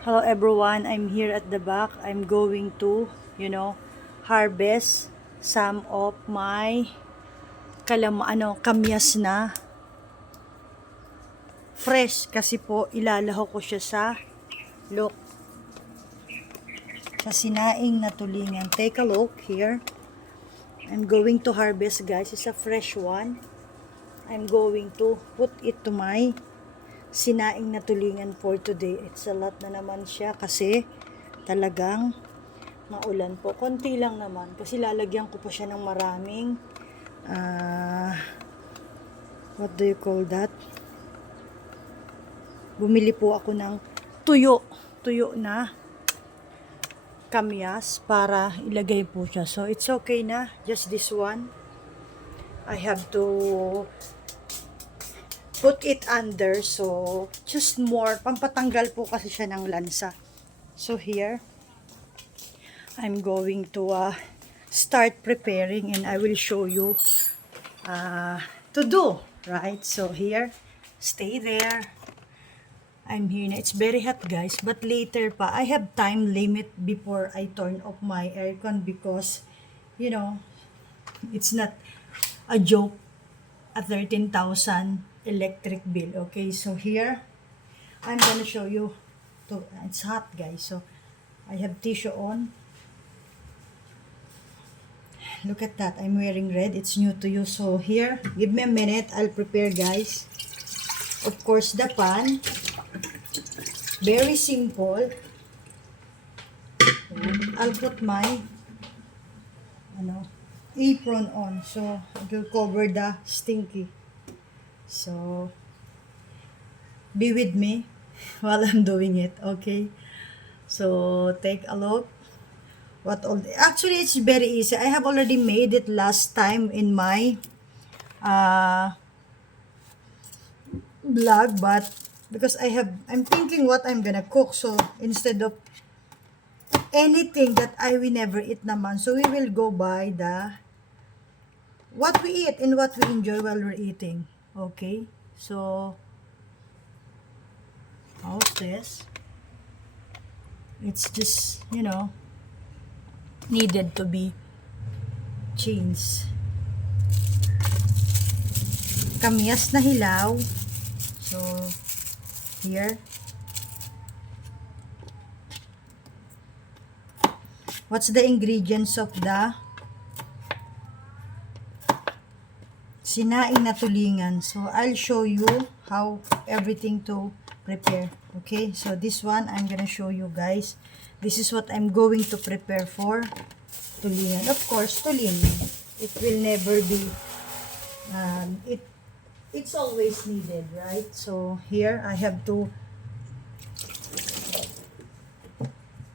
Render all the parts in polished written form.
Hello everyone, I'm here at the back. I'm going to, harvest some of my kamyas na fresh kasi po ilalaho ko siya look, sa sinaing na tulingan. Take a look here. I'm going to harvest, guys. It's a fresh one. I'm going to put it to my sinaing na tulingan for today. It's a lot na naman siya kasi talagang maulan po. Konti lang naman kasi lalagyan ko pa siya ng maraming what do you call that? Bumili po ako ng tuyo na kamyas para ilagay po siya. So it's okay na, just this one. I have to put it under, so just more, pampatanggal po kasi siya ng lansa. So here, I'm going to start preparing and I will show you to do, right? So here, stay there. I'm here na. It's very hot, guys, but later pa, I have time limit before I turn off my aircon because, it's not a joke, a 13,000 electric bill. Okay, so here I'm gonna show you it's hot, guys, so I have tissue on. Look at that, I'm wearing red. It's new to you. So here, give me a minute, I'll prepare, guys. Of course, the pan, very simple. I'll put my apron on so it will cover the stinky. So, be with me while I'm doing it, okay? So, take a look. Actually, it's very easy. I have already made it last time in my vlog, but because I'm thinking what I'm gonna cook. So, instead of anything that I will never eat naman, so we will go by what we eat and what we enjoy while we're eating. Okay, so how's this? It's just, needed to be changed. Kamyas na hilaw. So, here. What's the ingredients of the sinaing na tulingan? So, I'll show you how everything to prepare. Okay, so this one, I'm gonna show you, guys. This is what I'm going to prepare for tulingan. Of course, tulingan. It will never be, it's always needed, right? So, here, I have to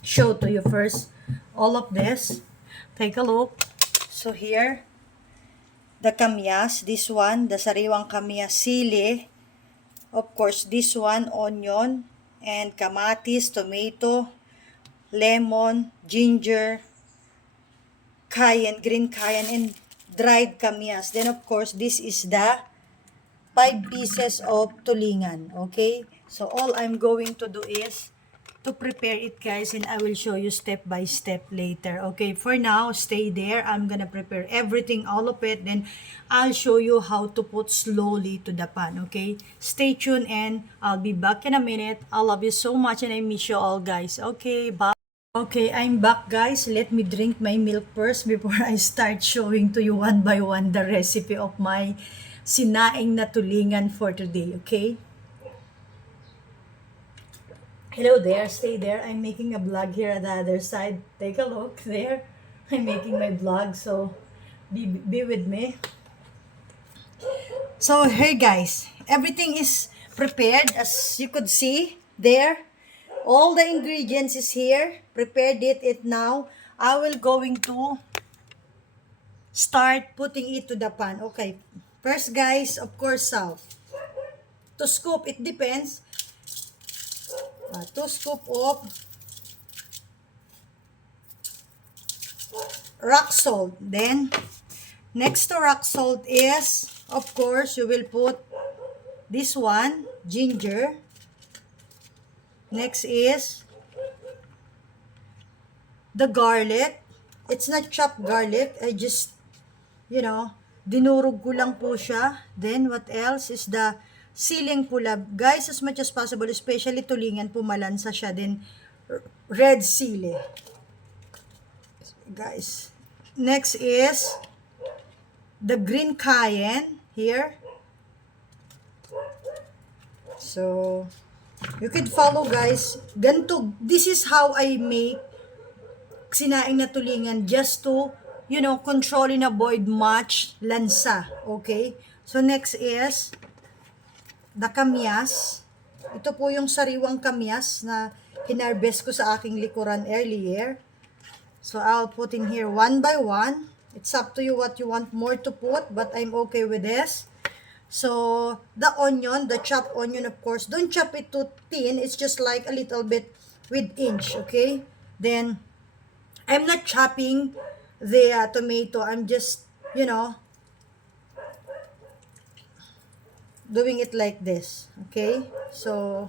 show to you first all of this. Take a look. So, here, the kamyas, this one, the sariwang kamyas, sili, of course, this one, onion, and kamatis, tomato, lemon, ginger, cayenne, green cayenne, and dried kamyas. Then, of course, this is the 5 pieces of tulingan, okay? So, all I'm going to do is to prepare it, guys, and I will show you step by step later. Okay, for now, stay there. I'm gonna prepare everything, all of it, then I'll show you how to put slowly to the pan. Okay, stay tuned and I'll be back in a minute. I love you so much and I miss you all, guys. Okay, bye. Okay, I'm back, guys. Let me drink my milk first before I start showing to you one by one the recipe of my sinaing na tulingan for today. Okay, hello there, stay there. I'm making a vlog here at the other side. Take a look there. I'm making my vlog, so be with me. So here, guys, everything is prepared as you could see there. All the ingredients is here. Prepared it now. I will going to start putting it to the pan. Okay, first, guys, of course, salt. To scoop, it depends. 2 scoop of rock salt. Then, next to rock salt is, of course, you will put this one, ginger. Next is the garlic. It's not chopped garlic. I just, you know, dinurog ko lang po siya. Then, what else is the siling pula. Guys, as much as possible, especially tulingan, pumalansa siya. Then, red sili. Guys. Next is the green cayenne here. So, you could follow, guys. Ganito, this is how I make sinaing na tulingan just to, you know, control and avoid much lansa. Okay? So, next is the kamyas. Ito po yung sariwang kamyas na hinarvest ko sa aking likuran earlier. So, I'll put in here one by one. It's up to you what you want more to put, but I'm okay with this. So, the onion, the chopped onion, of course, don't chop it too thin. It's just like a little bit with inch, okay? Then, I'm not chopping the tomato. I'm just, you know, doing it like this, okay? So,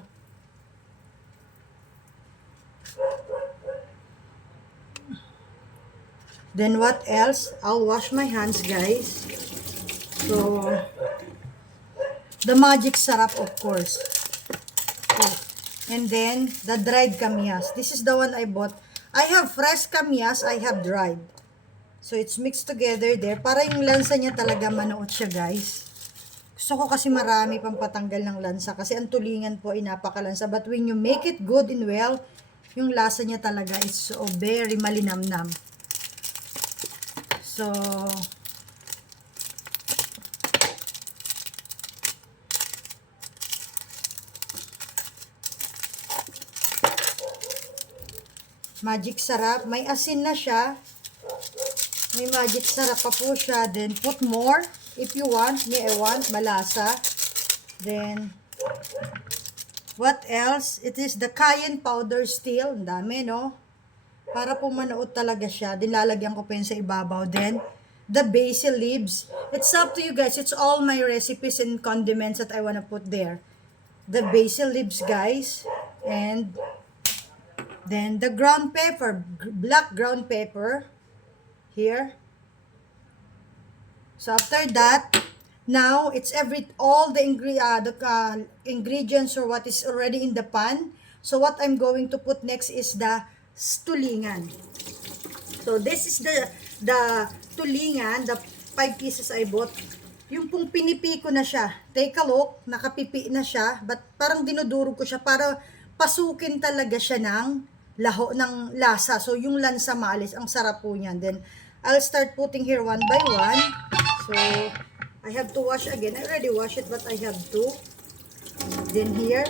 then what else? I'll wash my hands, guys. So, the magic sarap, of course. Oh. And then, the dried kamyas. This is the one I bought. I have fresh kamyas, I have dried. So, it's mixed together there. Para yung lansa niya talaga manuot siya, guys. Gusto ko kasi marami pang patanggal ng lansa. Kasi ang tulingan po ay napakalansa. But when you make it good and well, yung lasa niya talaga is so very malinamnam. So, magic sarap. May asin na siya. May magic sarap pa po siya. Then, put more if you want. Me, I want. Malasa. Then, what else? It is the cayenne powder still. Ang dami, no? Para po manuot talaga siya. Then, lalagyan ko pa yun sa ibabaw. Then, the basil leaves. It's up to you guys. It's all my recipes and condiments that I wanna put there. The basil leaves, guys. And then the ground pepper, black ground pepper here. So after that, now it's all the ingredients or what is already in the pan. So what I'm going to put next is the tulingan. So this is the tulingan, the 5 pieces I bought. Yung pong pinipi ko na siya. Take a look, nakapipi na siya, but parang dinudurog ko siya para pasukin talaga siya ng laho ng lasa. So, yung lansa maalis, ang sarap po niyan. Then, I'll start putting here one by one. So, I have to wash again. I already washed it, but I have to. Then here.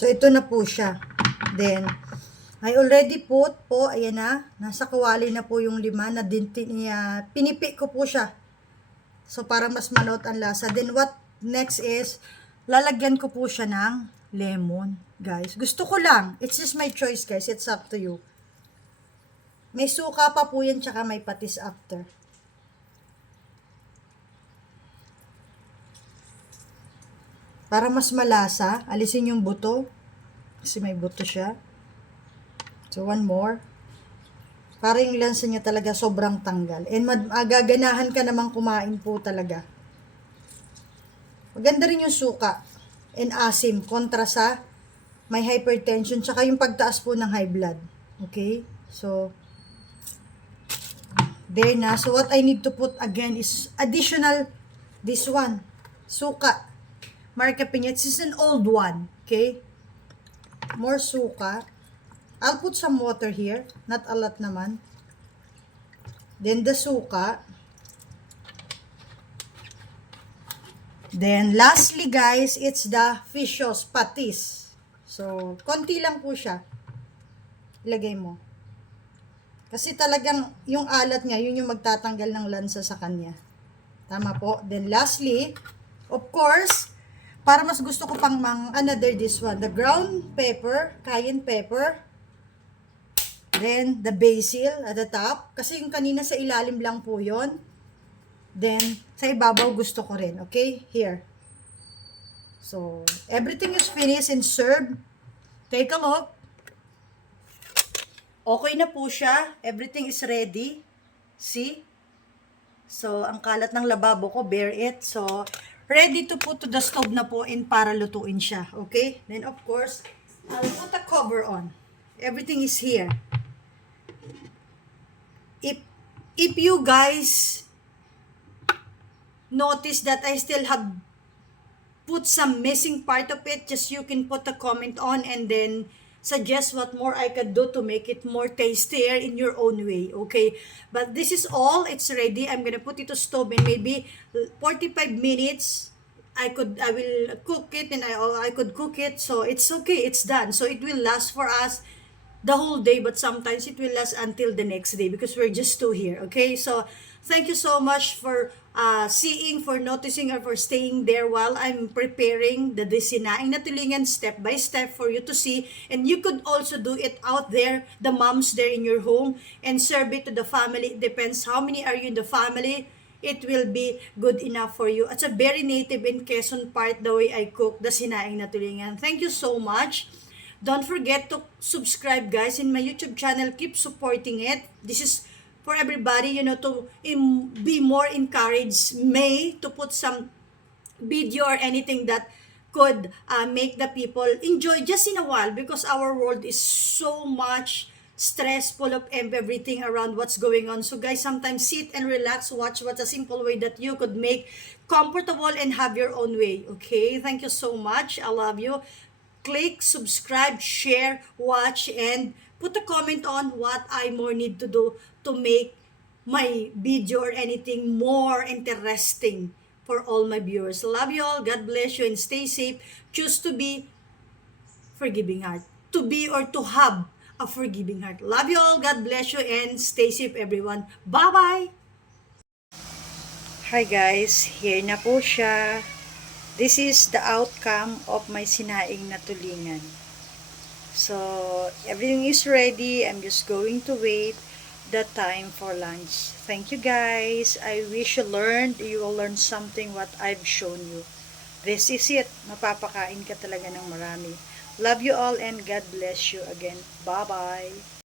So, ito na po siya. Then, I already put po, ayan na, nasa kawali na po yung 5 na pinipi ko po siya. So, para mas manot ang lasa. Then, what next is, lalagyan ko po siya ng lemon, guys. Gusto ko lang. It's just my choice, guys. It's up to you. May suka pa po yan, tsaka may patis after. Para mas malasa, alisin yung buto. Kasi may buto siya. So, one more. Para yung lansa niya talaga sobrang tanggal. And magaganahan ka namang kumain po talaga. Maganda rin yung suka. And asim. Kontra sa may hypertension. Tsaka yung pagtaas po ng high blood. Okay? So, there na. So, what I need to put again is additional this one. Suka. Marca Piña. This is an old one. Okay? More suka. I'll put some water here. Not a lot naman. Then the suka. Then lastly guys, it's the fish sauce, patis. So, konti lang po siya. ilagay mo. Kasi talagang yung alat niya, yun yung magtatanggal ng lansa sa kanya. Tama po. Then lastly, of course, para mas gusto ko pang another this one, the ground pepper, cayenne pepper. Then the basil at the top. Kasi yung kanina sa ilalim lang po yun. Then sa ibabaw gusto ko rin. Okay? Here. So, everything is finished and served. Take a look. Okay na po siya. Everything is ready. See? So, ang kalat ng lababo ko, bear it. So, ready to put to the stove na po in para lutuin siya. Okay? Then, of course, I'll put a cover on. Everything is here. If you guys notice that I still have put some missing part of it, just you can put a comment on and then suggest what more I could do to make it more tastier in your own way, okay? But this is all, it's ready. I'm gonna put it to stove in maybe 45 minutes. I will cook it and I could cook it, so it's okay, it's done. So it will last for us the whole day, but sometimes it will last until the next day because we're just two here, okay? So thank you so much for seeing, for noticing, or for staying there while I'm preparing the sinaing na tulingan step by step for you to see. And you could also do it out there, the moms there in your home, and serve it to the family. It depends how many are you in the family. It will be good enough for you. It's a very native in Quezon part the way I cook the sinaing na tulingan. Thank you so much. Don't forget to subscribe, guys, in my YouTube channel. Keep supporting it. This is for everybody, to be more encouraged, to put some video or anything that could make the people enjoy just in a while, because our world is so much stressful of everything around what's going on. So guys, sometimes sit and relax, watch what's a simple way that you could make comfortable and have your own way. Okay, thank you so much. I love you. Click, subscribe, share, watch, and put a comment on what I more need to do to make my video or anything more interesting for all my viewers. Love you all. God bless you and stay safe. Choose to be forgiving heart. To be or to have a forgiving heart. Love you all. God bless you and stay safe, everyone. Bye-bye! Hi guys, here na po siya. This is the outcome of my sinaing na tulingan. So, everything is ready. I'm just going to wait the time for lunch. Thank you guys. I wish you will learn something what I've shown you. This is it. Mapapakain ka talaga ng marami. Love you all and God bless you again. Bye-bye.